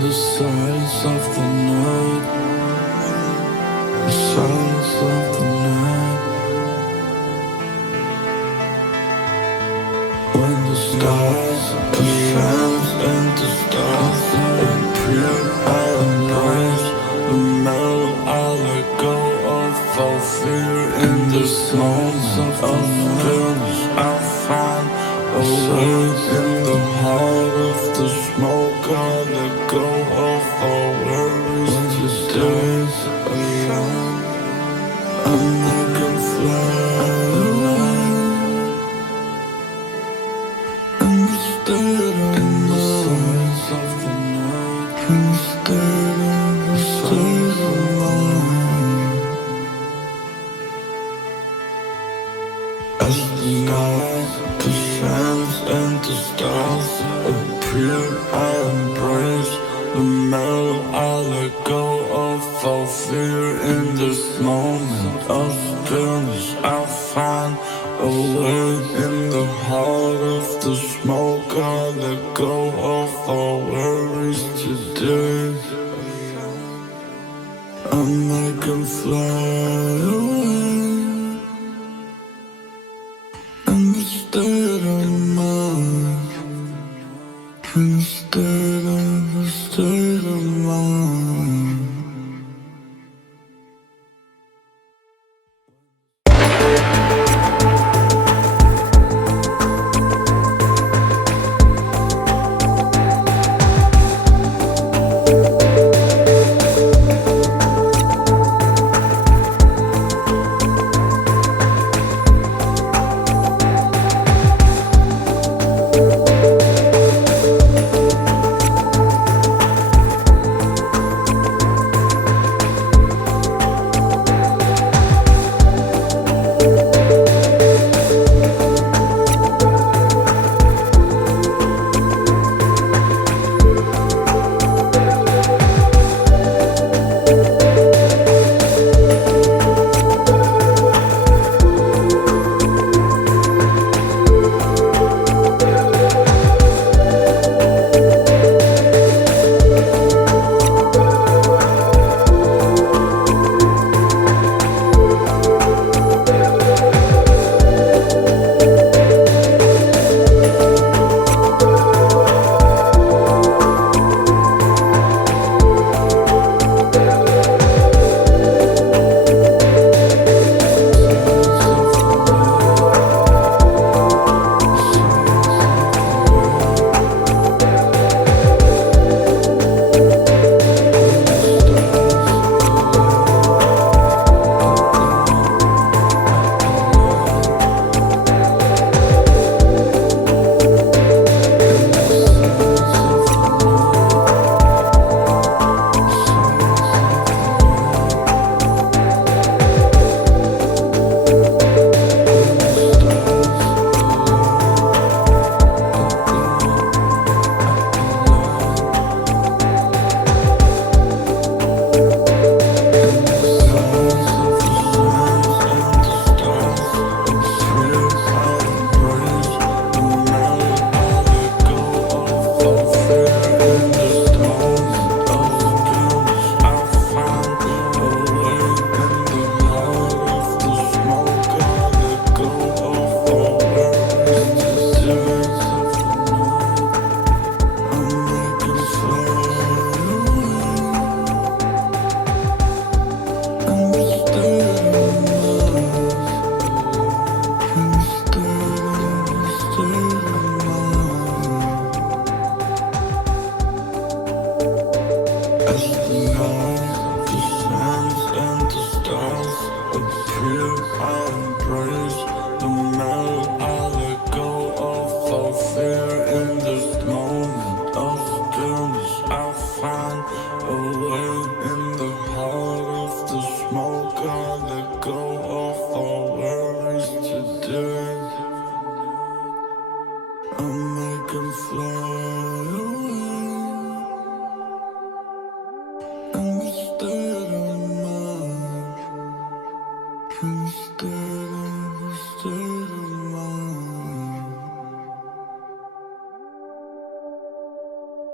the silence of the night, the silence of the night, when the stars, the shines and the stars appear, I embrace the mellow. I let go of all fear. In this moment of stillness, I find a way. In the heart of the smoke, I let go of all worries. Today's alone, and I can fly away. Instead of the silence of the night, instead of mine, as the night, the sands and the stars appear, I embrace the mellow. I let go of all fear. In this moment of stillness, I find a way. In the heart of the smoke, I let go of all worries. Today, and I can fly away. Instead of mine, instead of mine.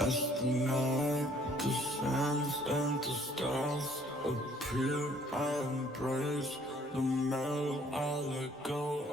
As the night descends and the stars appear, I embrace the metal, I let go